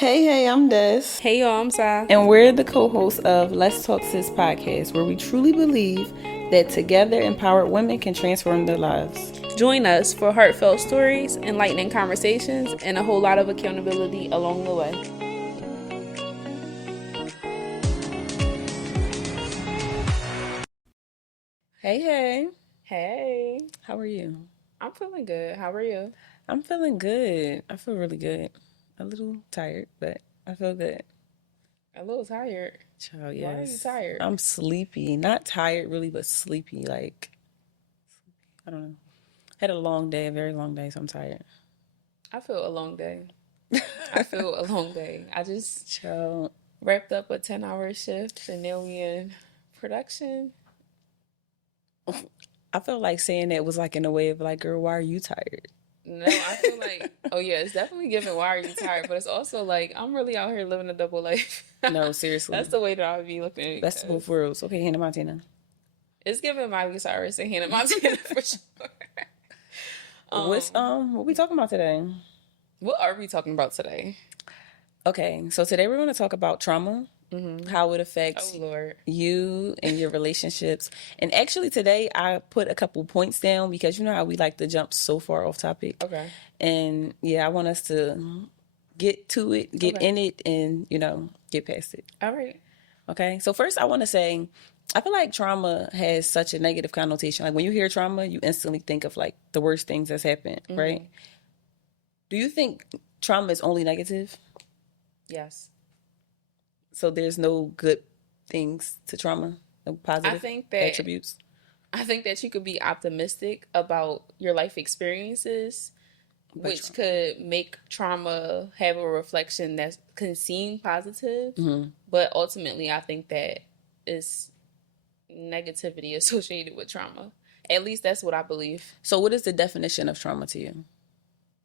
Hey, I'm Des. Hey y'all, I'm Sai. And we're the co hosts of Let's Talk Sis podcast, where we truly believe that together empowered women can transform their lives. Join us for heartfelt stories, enlightening conversations, and a whole lot of accountability along the way. Hey. Hey, How are you? I'm feeling good. How are you? I'm feeling good. I feel really good. A little tired, but I feel good. A little tired. Child, Why are you yes. tired? I'm sleepy. Not tired really, but sleepy. Like, I don't know. Had a long day, a very long day, so I'm tired. I feel a long day. I feel a long day. I just Child. wrapped up a 10-hour shift and now we in production. I felt like saying that was like in a way of like, girl, why are you tired? No, I feel like, oh yeah, it's definitely giving why are you tired, but it's also like I'm really out here living a double life. No, seriously. That's the way that I would be looking at it Best of both because worlds. Okay, Hannah Montana. it's giving Miley Cyrus and Hannah Montana for sure. What we talking about today? What are we talking about today? Okay, so today we're going to talk about trauma, how it Oh affects Lord. you and your relationships. And actually today I put a couple points down because you know how we like to jump so far off topic. Okay. And yeah, I want us to get to it, get Okay. in it, and get past it. All right. Okay. So first I want to say I feel like trauma has such a negative connotation. Like when you hear trauma, you instantly think of like the worst things that's happened, right? Do you think trauma is only negative? Yes. So there's no good things to trauma, no I positive think that attributes? I think that you could be optimistic about your life experiences, But which trauma. could make trauma have a reflection that can seem positive, Mm-hmm. but ultimately I think that is negativity associated with trauma. At least that's what I believe. So what is the definition of trauma to you?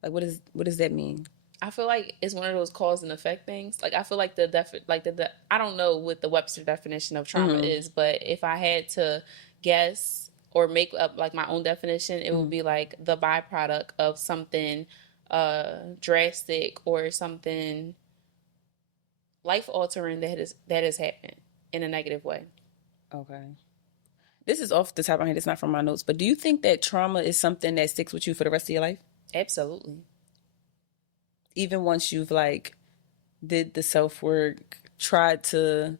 Like what does that mean? I feel like it's one of those cause and effect things. Like I feel like the I don't know what the Webster definition of trauma is, but if I had to guess or make up like my own definition, it would be like the byproduct of something drastic or something life altering that has happened in a negative way. Okay. This is off the top of my head. It's not from my notes. But do you think that trauma is something that sticks with you for the rest of your life? Absolutely. Even once you've like did the self work, tried to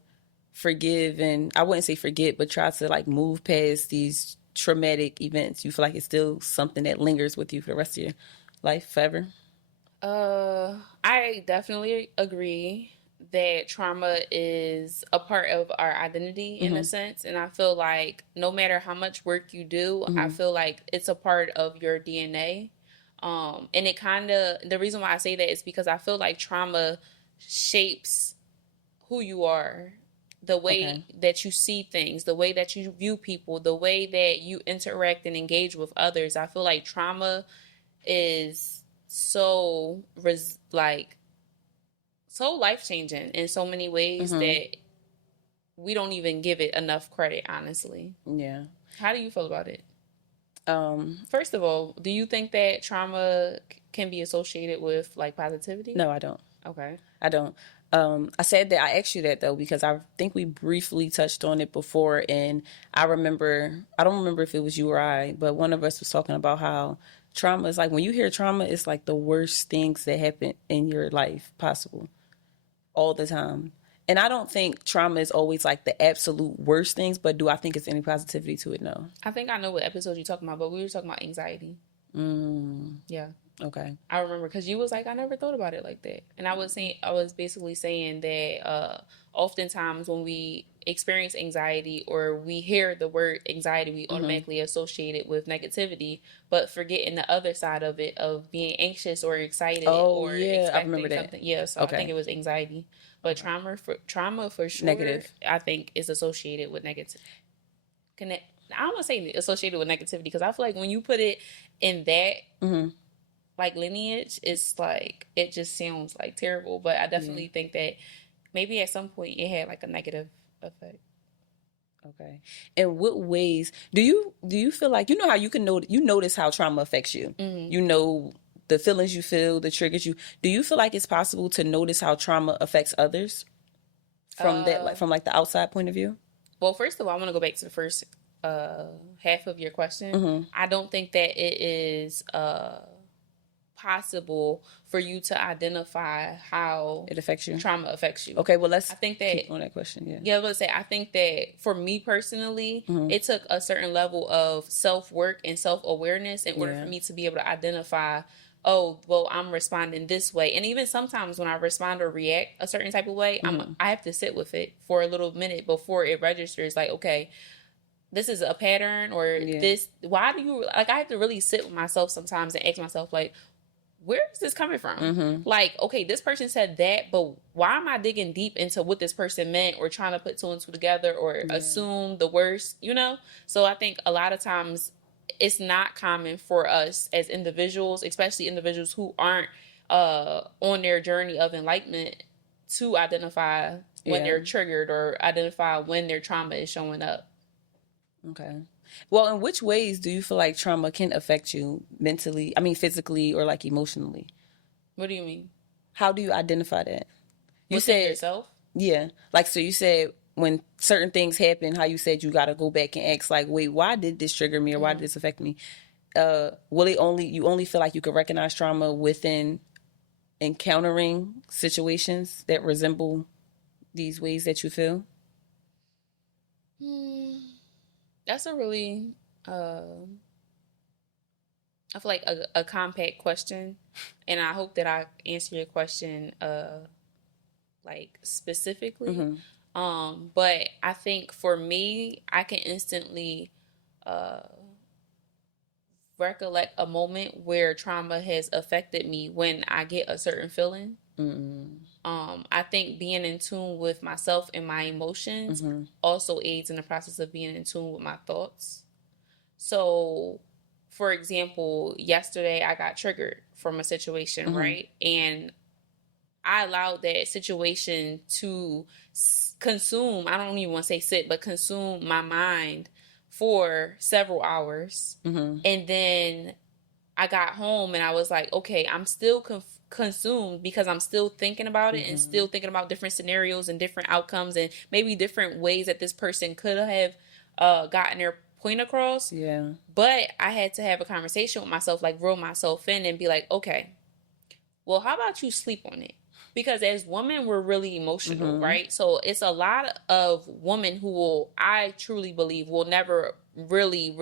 forgive and I wouldn't say forget, but try to like move past these traumatic events, you feel like it's still something that lingers with you for the rest of your life forever? I definitely agree that trauma is a part of our identity in a sense. And I feel like no matter how much work you do, I feel like it's a part of your DNA. And it kind of, the reason why I say that is because I feel like trauma shapes who you are, the way Okay. that you see things, the way that you view people, the way that you interact and engage with others. I feel like trauma is like so life changing in so many ways that we don't even give it enough credit, honestly. Yeah. How do you feel about it? Um, First of all, do you think that trauma can be associated with like positivity? no, I don't. Okay. I don't. I said that I asked you that though because I think we briefly touched on it before, and I remember I don't remember if it was you or I, but one of us was talking about how trauma is like when you hear trauma, it's like the worst things that happen in your life possible all the time. And I don't think trauma is always like the absolute worst things, but do I think it's any positivity to it? No. I think I know what episode you're talking about, but we were talking about anxiety. Yeah. Okay. I remember because you was like, I never thought about it like that. And I was basically saying that oftentimes when we experience anxiety or we hear the word anxiety, we automatically associate it with negativity, but forgetting the other side of it of being anxious or excited Oh or yeah, I remember expecting that. something. Yeah, so I think Okay. it was anxiety. But trauma for sure, Negative. I think is associated with negative connect. I don't want to say associated with negativity because I feel like when you put it in that like lineage, it's like it just sounds like terrible. But I Yeah. definitely think that maybe at some point it had like a negative effect. Okay. In what ways do you feel like you know how you can know you notice how trauma affects you? You know the feelings you feel, the triggers you, do you feel like it's possible to notice how trauma affects others from that, like from like the outside point of view? Well, first of all, I want to go back to the first half of your question. I don't think that it is possible for you to identify how it affects you, trauma affects you. Okay, well, let's I think that keep on that question. Let's say I think that for me personally, it took a certain level of self-work and self-awareness in order for me to be able to identify, oh, well, I'm responding this way. And even sometimes when I respond or react a certain type of way, I have to sit with it for a little minute before it registers, like, okay, this is a pattern, or this, why do you, like, I have to really sit with myself sometimes and ask myself, like, where is this coming from? Like, okay, this person said that, but why am I digging deep into what this person meant, or trying to put two and two together, or assume the worst, you know? So I think a lot of times it's not common for us as individuals, especially individuals who aren't on their journey of enlightenment, to identify when they're triggered or identify when their trauma is showing up. Okay. Well, in which ways do you feel like trauma can affect you mentally? I mean, physically or like emotionally? What do you mean? How do you identify that? You said yourself? Yeah. Like, so you said when certain things happen, how you said you got to go back and ask, like, wait, why did this trigger me, or why did this affect me? Will you only feel like you can recognize trauma within encountering situations that resemble these ways that you feel? That's a really, I feel like a compact question, and I hope that I answer your question, like specifically. But I think for me, I can instantly, recollect a moment where trauma has affected me when I get a certain feeling. I think being in tune with myself and my emotions also aids in the process of being in tune with my thoughts. So, for example, yesterday I got triggered from a situation, right? And I allowed that situation to consume, I don't even want to say sit, but consume my mind for several hours. And then I got home and I was like, okay, I'm still consumed because I'm still thinking about it and still thinking about different scenarios and different outcomes and maybe different ways that this person could have gotten their point across. Yeah. But I had to have a conversation with myself, like reel myself in and be like, okay, well, how about you sleep on it? Because as women, we're really emotional, right? So it's a lot of women who will, I truly believe, will never really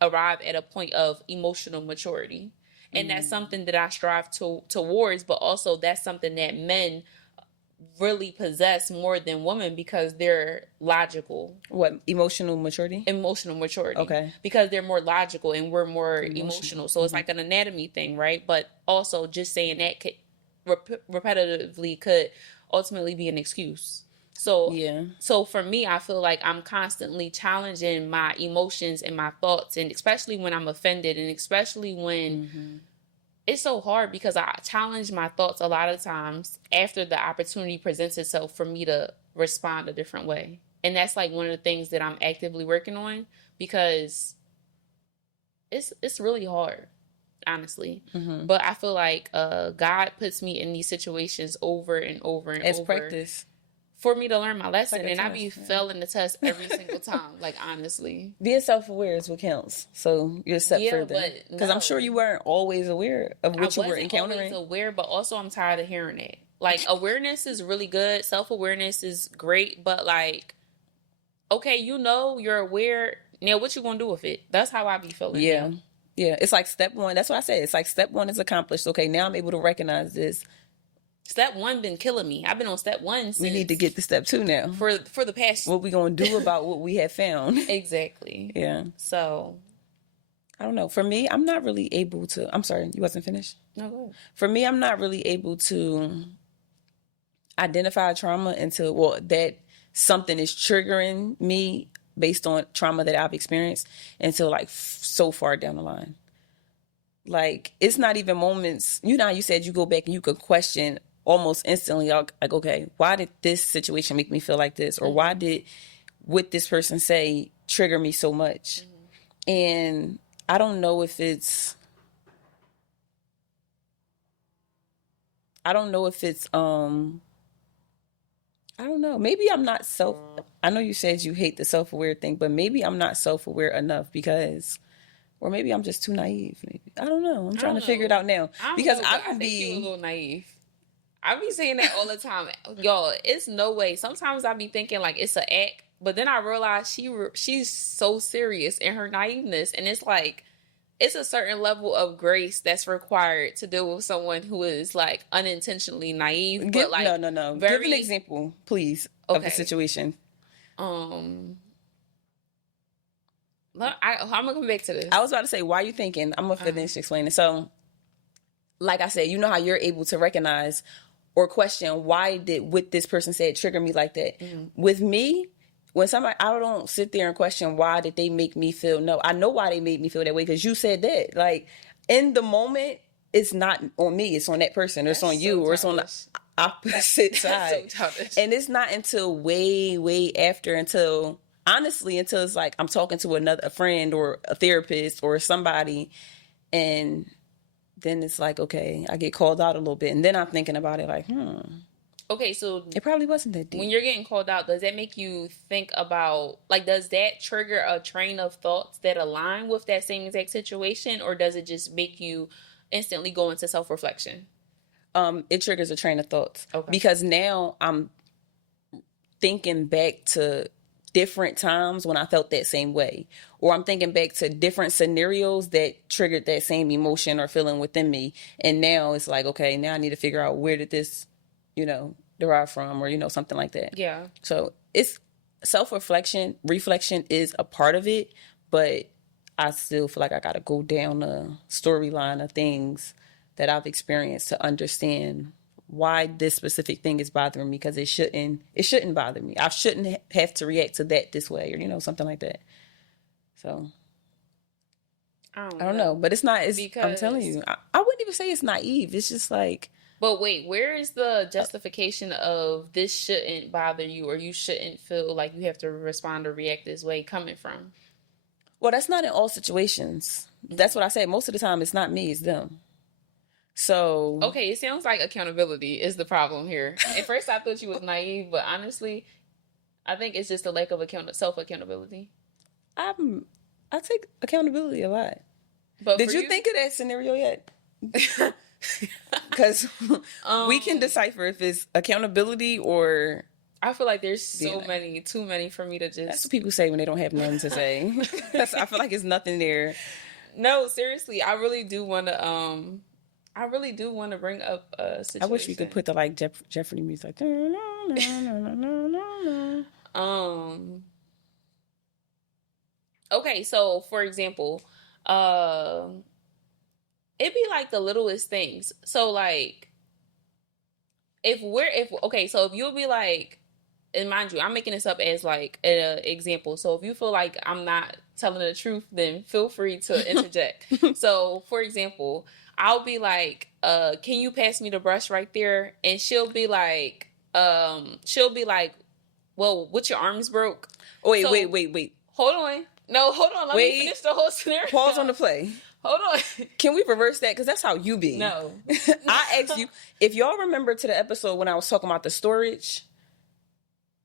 arrive at a point of emotional maturity. And that's something that I strive towards, but also that's something that men really possess more than women because they're logical. What, emotional maturity? Emotional maturity. Okay. Because they're more logical and we're more emotional. So it's like an anatomy thing, right? But also just saying that repetitively could ultimately be an excuse. So So for me, I feel like I'm constantly challenging my emotions and my thoughts, and especially when I'm offended, and especially when it's so hard because I challenge my thoughts a lot of times after the opportunity presents itself for me to respond a different way. And that's like one of the things that I'm actively working on, because it's really hard, honestly. But I feel like God puts me in these situations over and over and as over practice for me to learn my lesson, and I be failing the test every single time. Like, honestly, being self-aware is what counts. So you're a step further, because I'm sure you weren't always aware of what you were encountering. I wasn't always aware, but also I'm tired of hearing it. Like, awareness is really good, self-awareness is great, but like, okay, you know, you're aware. Now, what you gonna do with it? That's how I be feeling. Yeah. Yeah, it's like step one. That's what I said. It's like step one is accomplished. Okay, now I'm able to recognize this. Step one been killing me. I've been on step one since. We need to get to step two now. For the past. What we gonna do about what we have found? Exactly. Yeah. So, I don't know. For me, I'm not really able to. I'm sorry, you wasn't finished? No, go ahead. For me, I'm not really able to identify trauma until, that something is triggering me based on trauma that I've experienced until like so far down the line. Like, it's not even moments, you know how you said you go back and you could question almost instantly, like, okay, why did this situation make me feel like this? Or why did what this person say trigger me so much? And I don't know if it's, I don't know if it's I don't know. Maybe I'm not I know you said you hate the self-aware thing, but maybe I'm not self-aware enough because, or maybe I'm just too naive. Maybe I don't know. I'm I trying don't to figure it know. out now I don't because know, I but I can think you a be. little naive. I be saying that all the time, y'all. It's no way. Sometimes I be thinking like it's an act, but then I realize she's so serious in her naiveness, and it's like it's a certain level of grace that's required to deal with someone who is like unintentionally naive, but Give like no. Give an very example, please, of the okay. situation. Um, I'm gonna come back to I this. was about to say, why are you thinking? I'm gonna Uh, finish explaining. So, like I said, you know how you're able to recognize or question why did what this person said trigger me like that. With me, when somebody, I don't sit there and question why did they make me feel. No, I know why they made me feel that way because you said that. Like in the moment, it's not on me; it's on that person, or it's that's on you, so or it's on the childish. opposite That's so side. childish. And it's not until way after, until honestly, until it's like I'm talking to a friend or a therapist or somebody, and then it's like, okay, I get called out a little bit. And then I'm thinking about it like, Okay, so it probably wasn't that when deep. you're getting called out, does that make you think about, like, does that trigger a train of thoughts that align with that same exact situation, or does it just make you instantly go into self reflection? It triggers a train of thoughts Okay. because now I'm thinking back to different times when I felt that same way, or I'm thinking back to different scenarios that triggered that same emotion or feeling within me. And now it's like, okay, now I need to figure out where did this, derive from, or, something like that. Yeah. So it's reflection is a part of it, but I still feel like I got to go down the storyline of things that I've experienced to understand why this specific thing is bothering me, because it shouldn't bother me. I shouldn't have to react to that this way, or something like that. So I I don't don't know, know. but it's not. I'm telling Because, you, I wouldn't even say it's naive. It's just like, but wait, where is the justification of this shouldn't bother you, or you shouldn't feel like you have to respond or react this way coming from? well, that's not in all situations. That's what I said. Most of the time, it's not me, it's them. So Okay, it sounds like accountability is the problem here. At first, I thought you was naive, but honestly, I think it's just a lack of self accountability. I'm I take accountability a lot. But Did for you you, think of that scenario yet? Because we can um, decipher if it's accountability or I feel like there's being so a. many, too many for me to That's what just. people say when they don't have nothing to say. I feel like it's nothing there. No, seriously, I really do want to. I really do want to bring up a I wish we could situation. put the like Jeopardy music. Um. Okay, so for example, uh, it'd be like the littlest things. So like, if okay, so if you'll be like, and mind you, I'm making this up as like an example. So if you feel like I'm not telling the truth, then feel free to interject. So for example, I'll be like, can you pass me the brush right there? And she'll be like, well, what, your arms broke? Wait, So wait. hold on. No, hold on. Let me Wait. finish the whole scenario. Pause on the play. Hold on. Can we reverse that? Because that's how you be. No. I asked you, if y'all remember to the episode when I was talking about the storage,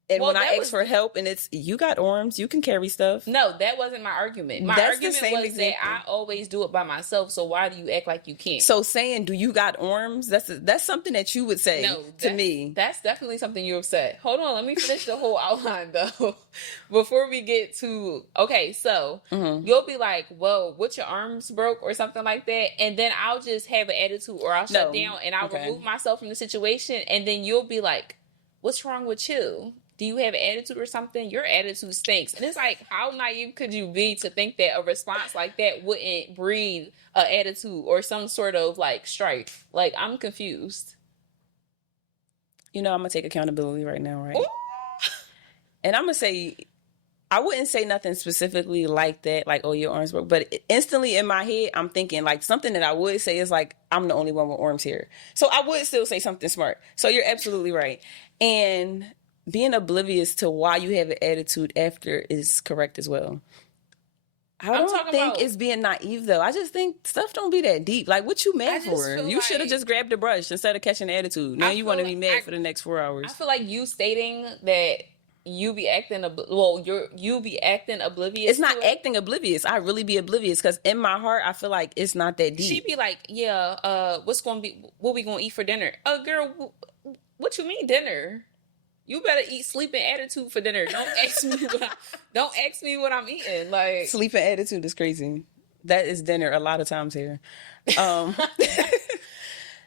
and Well, when I that asked was for help, and it's, you got arms, you can carry stuff. no, that wasn't my argument. My That's the argument same was example. that I always do it by myself. So why do you act like you can't? So saying, do you got arms? That's something that you would say No, to me. that's definitely something you have said. Hold on, let me finish the whole outline though, before we get to. Okay, so you'll be like, "Whoa, what, your arms broke?" or something like that, and then I'll just have an attitude, or I'll shut down and I'll remove myself from the situation, and then you'll be like, "What's wrong with you? Do you have an attitude or something? Your attitude stinks." And it's like, how naive could you be to think that a response like that wouldn't breed an attitude or some sort of like strife? Like, I'm confused. I'm gonna take accountability right now, right? Ooh. And I'm gonna say, I wouldn't say nothing specifically like that, like, oh, your arms broke. But instantly in my head, I'm thinking like something that I would say is like, I'm the only one with arms here. So I would still say something smart. So you're absolutely right. And being oblivious to why you have an attitude after is correct as well. I I'm don't talking think about. it's being naive though. I just think stuff don't be that deep. Like, what you I mad just for? feel You should have like just grabbed the brush instead of catching the attitude. Now you want to be mad for the next 4 I hours. feel like you stating that you be acting you be acting It's oblivious to not it. acting oblivious. I really be oblivious because in my heart, I feel like it's not that She deep. be like, yeah, what we gonna eat for dinner? Girl, what you mean dinner? You better eat sleep and attitude for dinner. Don't ask me what I'm eating. Like, Sleeping attitude is crazy. That is dinner a lot of times here. Um,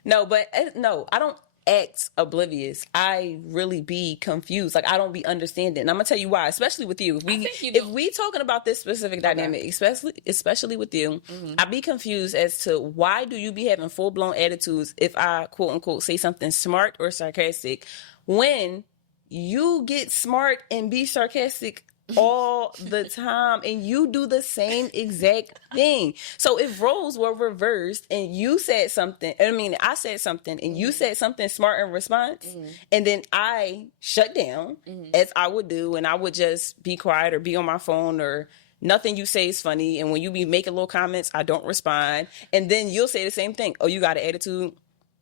no, but no, I don't act oblivious. I really be confused. Like I don't be understanding. And I'm gonna tell you why, especially with you. I think you If do. we talking about this specific dynamic, Okay. especially with you, I be confused as to why do you be having full blown attitudes if I quote unquote say something smart or sarcastic when you get smart and be sarcastic all the time and you do the same exact thing. So if roles were reversed and you said something, I said something and you said something smart in response, and then I shut down as I would do and I would just be quiet or be on my phone or nothing you say is funny, and when you be making little comments I don't respond, and then you'll say the same thing, oh you got an attitude.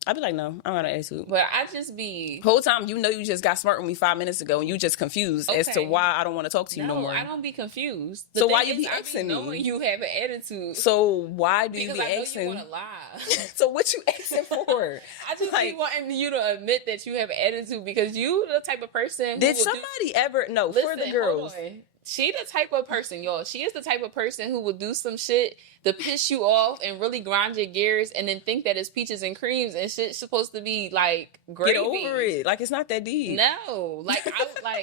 I'd be like, no, I don't got an attitude. But I just be Whole time you just got smart with me 5 minutes ago and you just confused as to why I don't want to talk to you no more. I don't be confused. So why you be asking me? Knowing you have an attitude. So why do you be Because I know asking? you want to lie. So what you asking for? I just be wanting you to admit that you have an attitude because you the type of person. Did somebody ever? No, for the girls. Hold on. She the type of person, y'all. She is the type of person who will do some shit to piss you off and really grind your gears, and then think that it's peaches and creams and shit's supposed to be like gravy. Get over it. Like it's not that deep. No,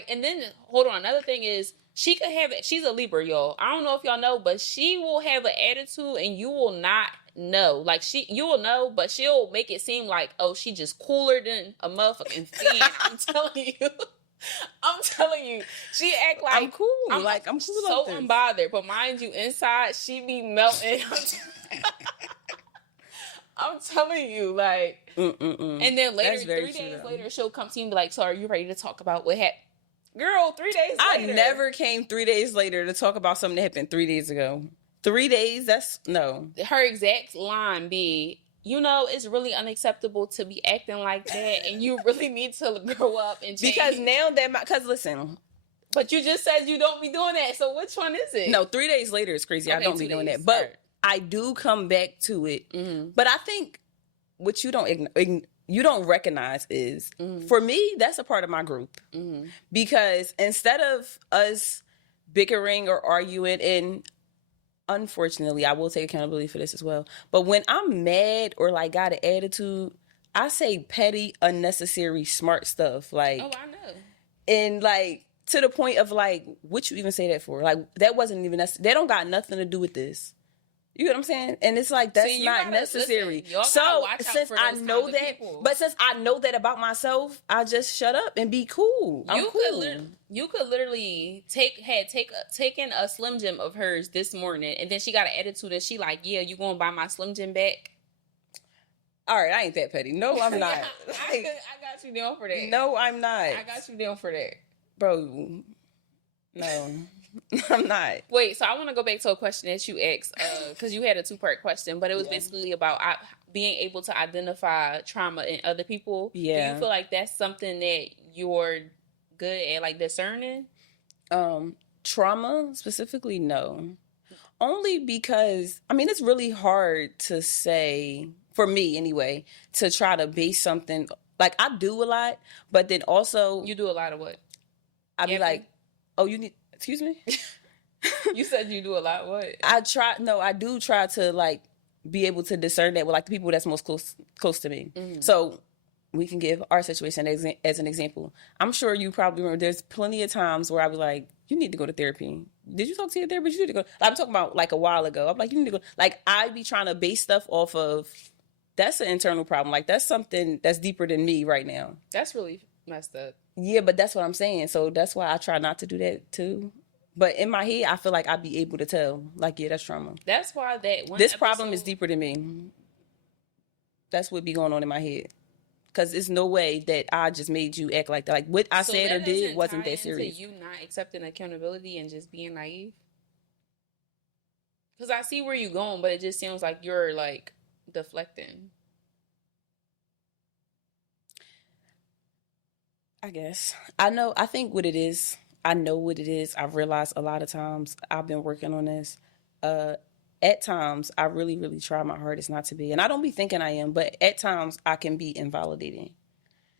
and then hold on. Another thing is she could have. She's a Libra, y'all. I don't know if y'all know, but she will have an attitude, and you will not know. Like you will know, but she'll make it seem like, oh, she just cooler than a motherfucking fan. I'm telling you. I'm telling you, she act like I'm cool. I'm cool. So unbothered, but mind you, inside she be melting. I'm telling you, like, and then later, 3 days later, she'll come to you and be like, "So are you ready to talk about what happened?" Girl, 3 days later. I never came 3 days later to talk about something that happened 3 days ago. 3 days? That's no. Her exact line be, you know, it's really unacceptable to be acting like that, and you really need to grow up and change. Because now that because listen. But you just said you don't be doing that, so which one is it? No, 3 days later is crazy. Okay, I don't be doing that. But I do come back to it. Mm-hmm. But I think what you don't recognize is, for me, that's a part of my group. Mm-hmm. Because instead of us bickering or arguing, and unfortunately, I will take accountability for this as well. But when I'm mad or like got an attitude, I say petty, unnecessary, smart stuff. Like, oh, I know. And like to the point of like, what you even say that for? Like that wasn't even necessary. They don't got nothing to do with this. You know what I'm saying? And it's like that's not necessary. So since I know that, but since I know that about myself, I just shut up and be cool. You could literally taken a Slim Jim of hers this morning, and then she got an attitude and she like, yeah, you gonna buy my Slim Jim back? All right, I ain't that petty. No, I'm not. I got you down for that. No, I'm not. I got you down for that, bro. No. I'm not. Wait, so I want to go back to a question that you asked, because you had a 2-part question, but it was basically about being able to identify trauma in other people. Yeah. Do you feel like that's something that you're good at, like discerning? Trauma specifically, no. Only because, it's really hard to say, for me anyway, to try to base something, like I do a lot, but then also. You do a lot of what? I'd be like, oh, you need. Excuse me? You said you do a lot. What? I do try to like be able to discern that with like the people that's most close to me. Mm-hmm. So we can give our situation as an example. I'm sure you probably remember there's plenty of times where I was like, you need to go to therapy. Did you talk to your therapist? You need to go. I'm talking about like a while ago. I'm like, you need to go. Like I be trying to base stuff off of, that's an internal problem. Like that's something that's deeper than me right now. That's really messed up. Yeah, but that's what I'm saying. So that's why I try not to do that too. But in my head, I feel like I'd be able to tell. Like, yeah, that's trauma. That's why this problem is deeper than me. That's what be going on in my head. Because there's no way that I just made you act like that. Like what I said or did wasn't that serious. You not accepting accountability and just being naive? Because I see where you're going, but it just seems like you're like deflecting. I guess. I know what it is. I've realized a lot of times I've been working on this. Uh, at times, I really, really try my hardest not to be. And I don't be thinking I am, but at times I can be invalidating.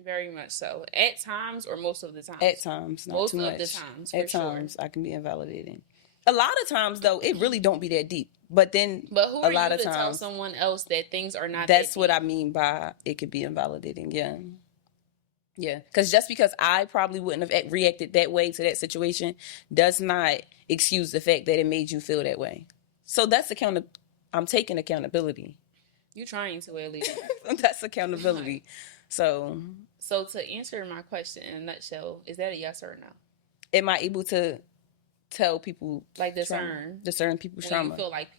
Very much so. At times or most of the At times? times, not too Most of the much. times, for At sure. times, I can be invalidating. A lot of times, though, it really don't be that deep. But then But who a are lot you of to tell times, someone else that things are not that that's what deep? I mean by it could be invalidating. Yeah. Yeah, because just because I probably wouldn't have reacted that way to that situation does not excuse the fact that it made you feel that way. So that's I'm taking accountability. You trying to at least. That's accountability. So, So to answer my question in a nutshell, is that a yes or a no? am I able to tell people Like trauma, discern discern people's when you trauma? feel like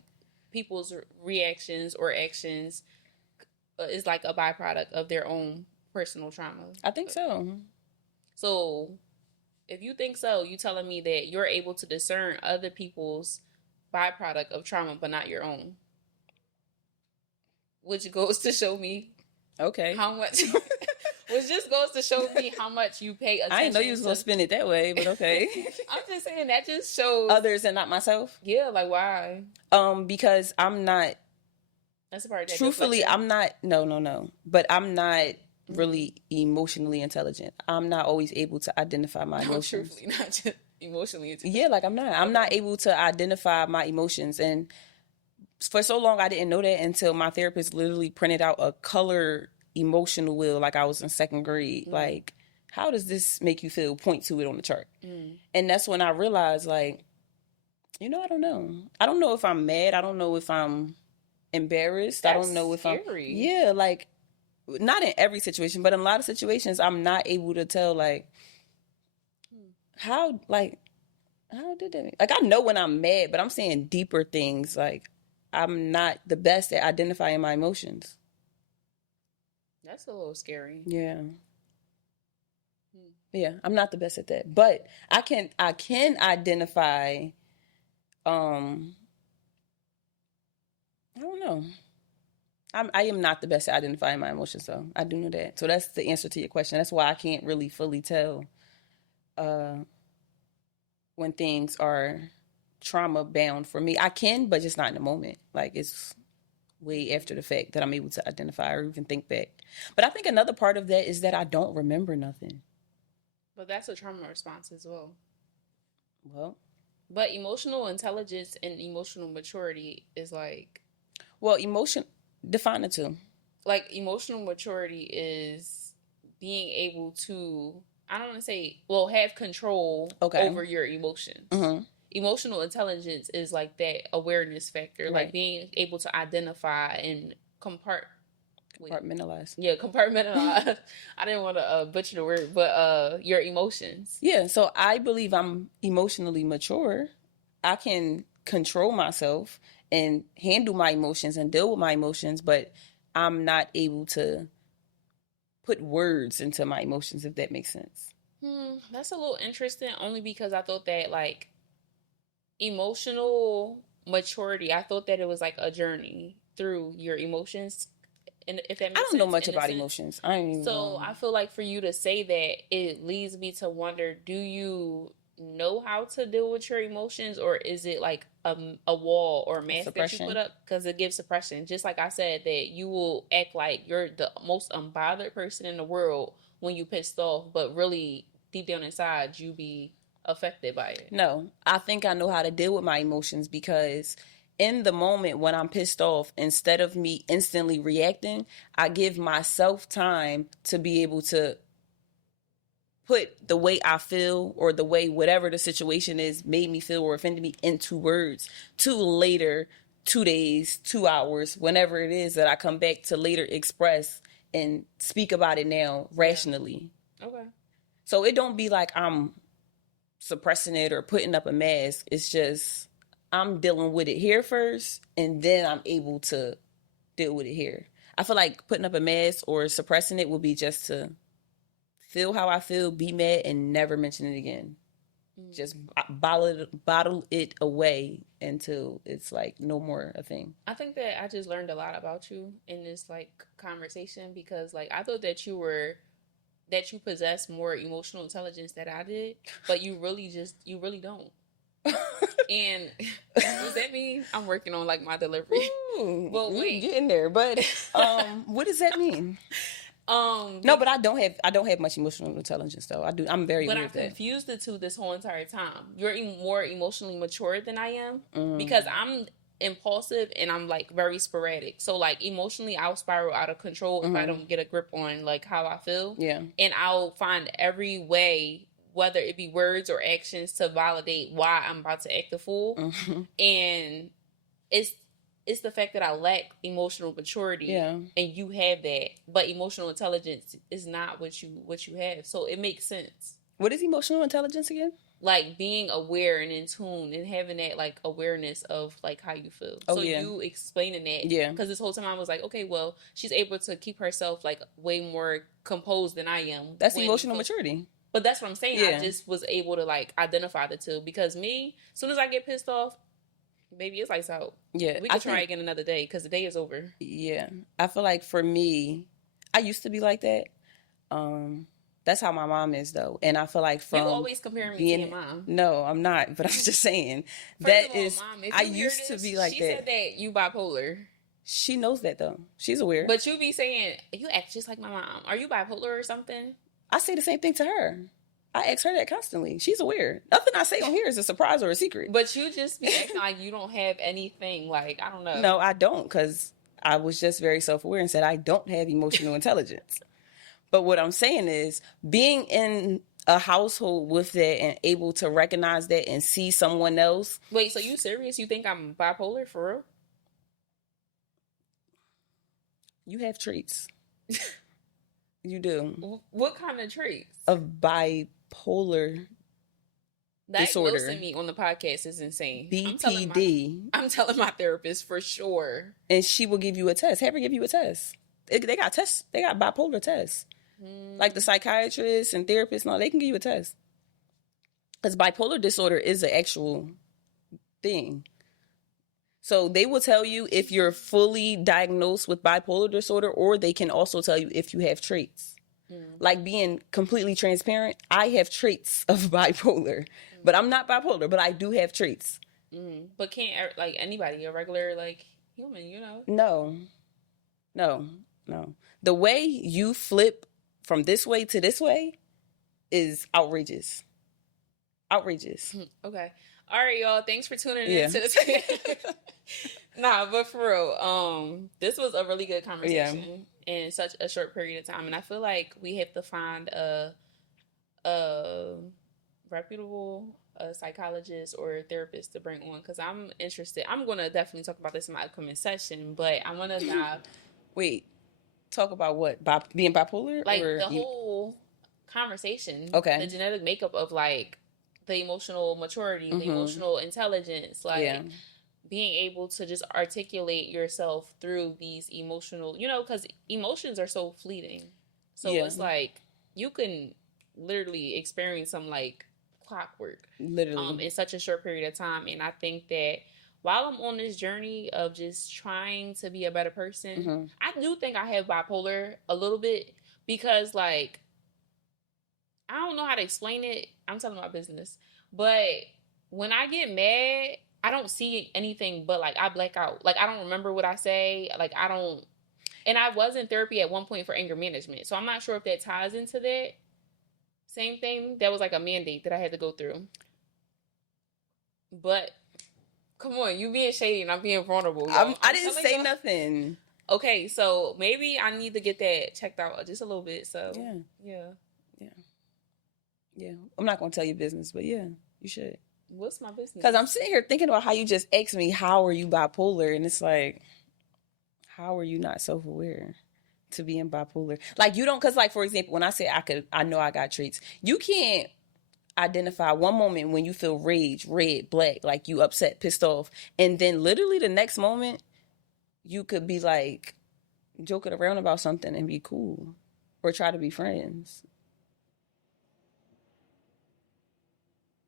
people's reactions or actions is like a byproduct of their own personal trauma. I think so. So if you think so, you telling me that you're able to discern other people's byproduct of trauma, but not your own, which goes to show me Okay. how much. Which just goes to show me how much you pay attention. I didn't know you was gonna spin it that way, but okay. I'm just saying that just shows Others and not myself. Yeah, like why? Because I'm not. That's a part of that Truthfully, deflection. I'm not. No. But I'm not really emotionally intelligent. I'm not always able to identify my emotions. Truthfully, not just emotionally intelligent. Yeah, like I'm not. I'm not able to identify my emotions, and for so long I didn't know that until my therapist literally printed out a color emotional wheel, like I was in second grade. Like, how does this make you feel? Point to it on the chart, and that's when I realized, like, I don't know. I don't know if I'm mad. I don't know if I'm embarrassed. I don't know if scary. Yeah, like, not in every situation, but in a lot of situations, I'm not able to tell, like, how did that? Like, I know when I'm mad, but I'm saying deeper things. Like, I'm not the best at identifying my emotions. That's a little scary. Yeah. Yeah, I'm not the best at that. But I can identify, I don't know. I am not the best at identifying my emotions, so I do know that. So that's the answer to your question. That's why I can't really fully tell uh, when things are trauma bound for me. I can, but just not in the moment. Like, it's way after the fact that I'm able to identify or even think back. But I think another part of that is that I don't remember nothing. But that's a trauma response as well. Well, but emotional intelligence and emotional maturity is like, well, define the two. Like, emotional maturity is being able to, I don't want to say, well, have control over your emotions. Mm-hmm. Emotional intelligence is like that awareness factor, right. Like being able to identify and compartmentalize. Yeah, compartmentalize. I didn't want to butcher the word, but your emotions. Yeah, so I believe I'm emotionally mature. I can control myself and handle my emotions and deal with my emotions, but I'm not able to put words into my emotions, if that makes sense. That's a little interesting, only because I thought that, like, emotional maturity, I thought that it was like a journey through your emotions. And if that makes sense. I don't know much about emotions. I feel like for you to say that, it leads me to wonder, do you know how to deal with your emotions, or is it like a wall or a mask that you put up? Because it gives suppression. Just like I said, that you will act like you're the most unbothered person in the world when you pissed off, but really deep down inside you be affected by it. No, I think I know how to deal with my emotions, because in the moment when I'm pissed off, instead of me instantly reacting, I give myself time to be able to put the way I feel, or the way whatever the situation is made me feel or offended me, into words to later, 2 days, 2 hours, whenever it is that I come back to later express and speak about it now rationally. Yeah. Okay. So it don't be like I'm suppressing it or putting up a mask. It's just I'm dealing with it here first, and then I'm able to deal with it here. I feel like putting up a mask or suppressing it will be just to feel how I feel, be mad, and never mention it again. just bottle it away until it's like no more a thing. I think that I just learned a lot about you in this like conversation because like I thought that you possess more emotional intelligence than I did, but you really don't. And does that mean I'm working on like my delivery? Ooh, But wait, getting there. But what does that mean? No, but I don't have much emotional intelligence though. I'm very but aware I of that. confused the two this whole entire time. You're more emotionally mature than I am because I'm impulsive and I'm like very sporadic. So like emotionally, I'll spiral out of control if I don't get a grip on like how I feel. Yeah, and I'll find every way, whether it be words or actions, to validate why I'm about to act a fool. And it's it's the fact that I lack emotional maturity, yeah. and you have that, but emotional intelligence is not what you have. So it makes sense. What is emotional intelligence again? Like being aware and in tune and having that like awareness of like how you feel. Oh So yeah, you explaining that, yeah. because this whole time I was like, okay, well, she's able to keep herself like way more composed than I am. That's emotional maturity. But that's what I'm saying. Yeah. I just was able to like identify the two because me, as soon as I get pissed off, baby, it's lights out. Yeah, We can try again another day because the day is over. Yeah, I feel like for me, I used to be like that. That's how my mom is though, and I feel like you always comparing me to your mom. No, I'm not, but I'm just saying First of all, Mom, if I you used hear this, to be like she that. said that you bipolar. She knows that though. She's aware. But you be saying you act just like my mom. Are you bipolar or something? I say the same thing to her. I ask her that constantly. She's aware. Nothing I say on here is a surprise or a secret. But you just be acting like you don't have anything. Like, I don't know. No, I don't, because I was just very self-aware and said I don't have emotional intelligence. But what I'm saying is being in a household with that and able to recognize that and see someone else. Wait, so you serious? You think I'm bipolar for real? You have traits. You do. What kind of traits? Of bipolar disorder. Diagnosing me on the podcast is insane. BPD. I'm telling my therapist for sure. And she will give you a test. Have her give you a test. They got tests. They got bipolar tests. Like the psychiatrists and therapists and all, they can give you a test. Because bipolar disorder is an actual thing. So they will tell you if you're fully diagnosed with bipolar disorder, or they can also tell you if you have traits. Like being completely transparent, I have traits of bipolar, but I'm not bipolar, but I do have traits. But can't like anybody, a regular like human, you know? No. The way you flip from this way to this way is outrageous. Okay. All right, y'all. Thanks for tuning in to this. Nah, but for real, this was a really good conversation in such a short period of time, and I feel like we have to find a reputable psychologist or a therapist to bring on, because I'm interested. I'm gonna definitely talk about this in my upcoming session, but I want to dive. Wait, talk about what? Being bipolar, like the whole conversation. Okay. The genetic makeup of like the emotional maturity, the emotional intelligence, like being able to just articulate yourself through these emotional, you know, because emotions are so fleeting. So it's like you can literally experience some like clockwork, literally, in such a short period of time. And I think that while I'm on this journey of just trying to be a better person, I do think I have bipolar a little bit, because like I don't know how to explain it. I'm telling my business. But when I get mad, I don't see anything but like I black out. Like I don't remember what I say. Like I don't. And I was in therapy at one point for anger management. So I'm not sure if that ties into that. Same thing. That was like a mandate that I had to go through. But come on, you being shady and I'm being vulnerable. I didn't say nothing. Okay, so maybe I need to get that checked out just a little bit. So yeah. I'm not gonna tell you business, but yeah, you should. What's my business? Because I'm sitting here thinking about how you just asked me, how are you bipolar? And it's like, how are you not self-aware to being bipolar? Like you don't, because like, for example, when I say I know I got traits, you can't identify one moment when you feel rage, red, black, like you upset, pissed off. And then literally the next moment, you could be like joking around about something and be cool or try to be friends.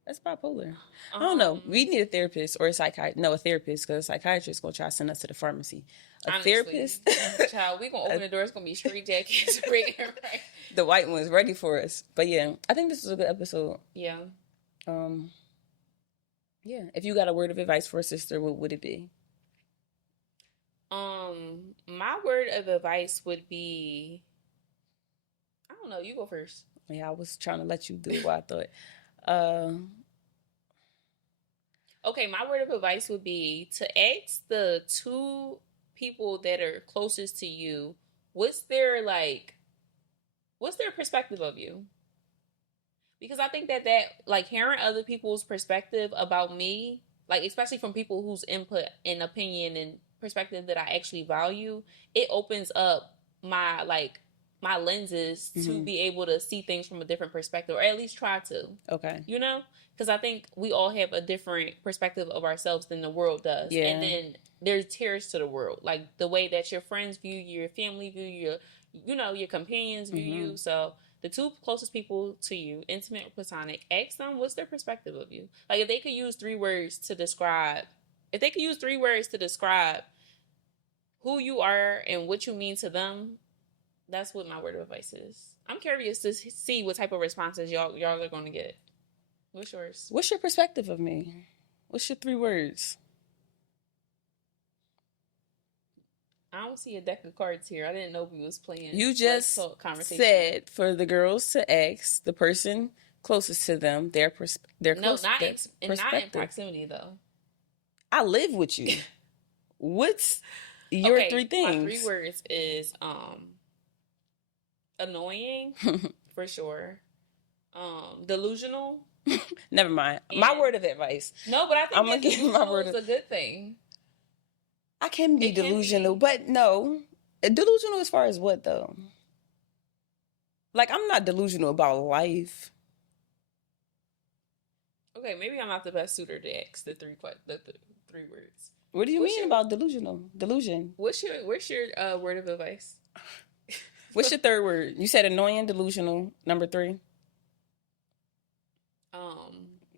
That's bipolar. I don't know. We need a therapist or a psychiatrist. No, a therapist, because a psychiatrist gonna try to send us to the pharmacy. A Honestly, therapist, child, we gonna open the door. It's gonna be straight jackets, right? the white one's ready for us. But yeah, I think this was a good episode. Yeah. Yeah. If you got a word of advice for a sister, what would it be? My word of advice would be, I don't know. You go first. Yeah, I was trying to let you do what I thought. Okay, my word of advice would be to ask the two people that are closest to you, what's their perspective of you? Because I think that like hearing other people's perspective about me, like especially from people whose input and opinion and perspective that I actually value, it opens up my lenses to be able to see things from a different perspective, or at least try to. Okay. You know? Because I think we all have a different perspective of ourselves than the world does. Yeah. And then there's tiers to the world. Like the way that your friends view you, your family view you, your companions view you. So the two closest people to you, intimate or platonic, ask them what's their perspective of you. Like if they could use three words to describe who you are and what you mean to them, that's what my word of advice is. I'm curious to see what type of responses y'all are going to get. What's yours? What's your perspective of me? What's your three words? I don't see a deck of cards here. I didn't know we was playing. You just said for the girls to ask the person closest to them their perspective. Not in proximity though. I live with you. What's your three things? My 3 words is annoying for sure. Delusional. Never mind. My word of advice. No, but I think I'm gonna give my word. Is a good thing. I can be delusional, but no. Delusional as far as what though? Like I'm not delusional about life. Okay, maybe I'm not the best suitor to ask the three words. What do you mean about delusional? Delusion. What's your word of advice? What's your third word? You said annoying, delusional. Number 3.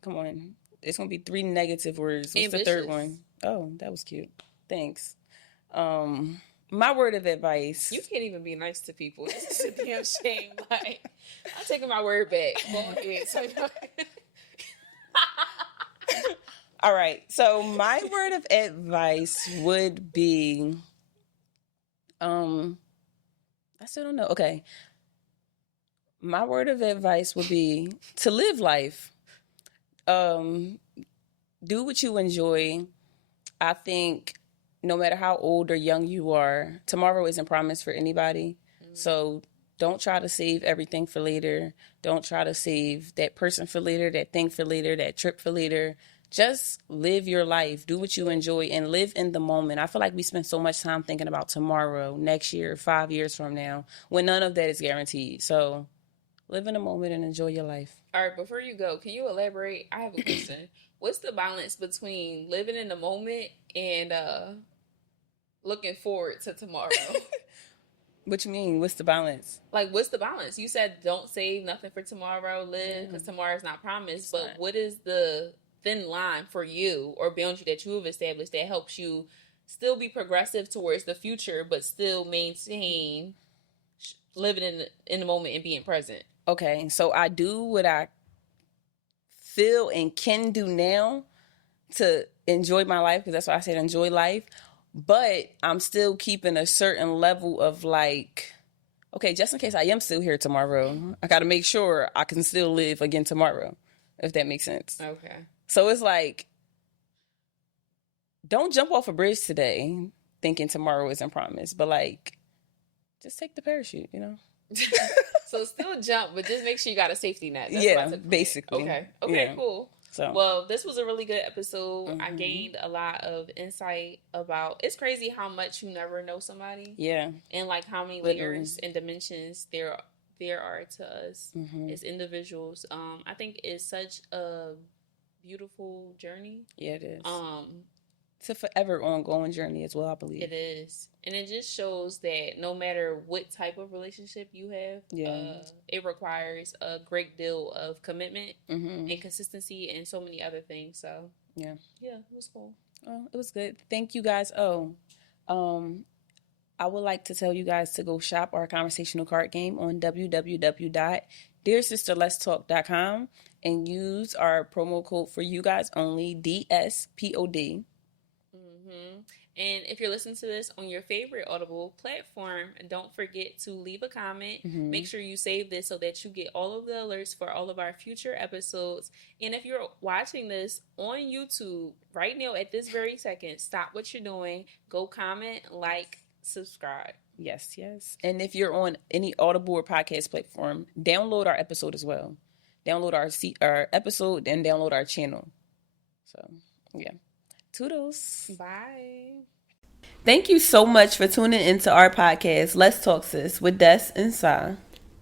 Come on. It's gonna be 3 negative words. What's ambitious. The third one? Oh, that was cute. Thanks. My word of advice. You can't even be nice to people. This is a damn shame. Like, I'm taking my word back. Go ahead. All right. So my word of advice would be, I still don't know. Okay. My word of advice would be to live life. Do what you enjoy. I think no matter how old or young you are, tomorrow isn't promised for anybody. Mm-hmm. So don't try to save everything for later. Don't try to save that person for later, that thing for later, that trip for later. Just live your life. Do what you enjoy and live in the moment. I feel like we spend so much time thinking about tomorrow, next year, 5 years from now, when none of that is guaranteed. So live in the moment and enjoy your life. All right, before you go, can you elaborate? I have a question. What's the balance between living in the moment and looking forward to tomorrow? What you mean? What's the balance? Like, what's the balance? You said don't save nothing for tomorrow, live, because tomorrow's not promised. But what is the thin line for you or boundary that you have established that helps you still be progressive towards the future, but still maintain living in the moment and being present? Okay, so I do what I feel and can do now to enjoy my life, because that's why I said enjoy life. But I'm still keeping a certain level of like, okay, just in case I am still here tomorrow, I got to make sure I can still live again tomorrow, if that makes sense. Okay. So it's like, don't jump off a bridge today thinking tomorrow isn't promised, but like, just take the parachute, you know? So still jump, but just make sure you got a safety net. That's basically. Okay, yeah. Cool. So. Well, this was a really good episode. Mm-hmm. I gained a lot of insight about, it's crazy how much you never know somebody. Yeah. And like how many layers and dimensions there are to us as individuals. I think it's such a beautiful journey. Yeah, it is. It's a forever ongoing journey as well, I believe. It is. And it just shows that no matter what type of relationship you have, Yeah. it requires a great deal of commitment Mm-hmm. and consistency and so many other things. So, Yeah. yeah, it was cool. Oh, it was good. Thank you guys. Oh, um, I would like to tell you guys to go shop our conversational card game on www.dearsisterletstalk.com and use our promo code for you guys only, DSPOD. Mm-hmm. And if you're listening to this on your favorite Audible platform, don't forget to leave a comment. Mm-hmm. Make sure you save this so that you get all of the alerts for all of our future episodes. And if you're watching this on YouTube right now at this very second, stop what you're doing, go comment, like, subscribe. Yes, yes. And if you're on any Audible or podcast platform, download our episode as well. Download our episode and download our channel. So, yeah. Toodles. Bye. Thank you so much for tuning into our podcast, Let's Talk Sis, with Des and Sa.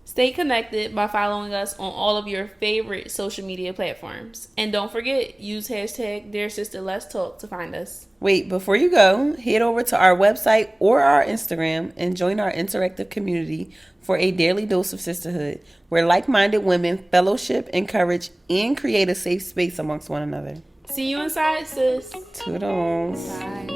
Stay connected by following us on all of your favorite social media platforms. And don't forget, use hashtag DearSisterLet'sTalk to find us. Wait, before you go, head over to our website or our Instagram and join our interactive community for a daily dose of sisterhood, where like-minded women fellowship, encourage, and create a safe space amongst one another. See you inside, sis. Toodles. Bye.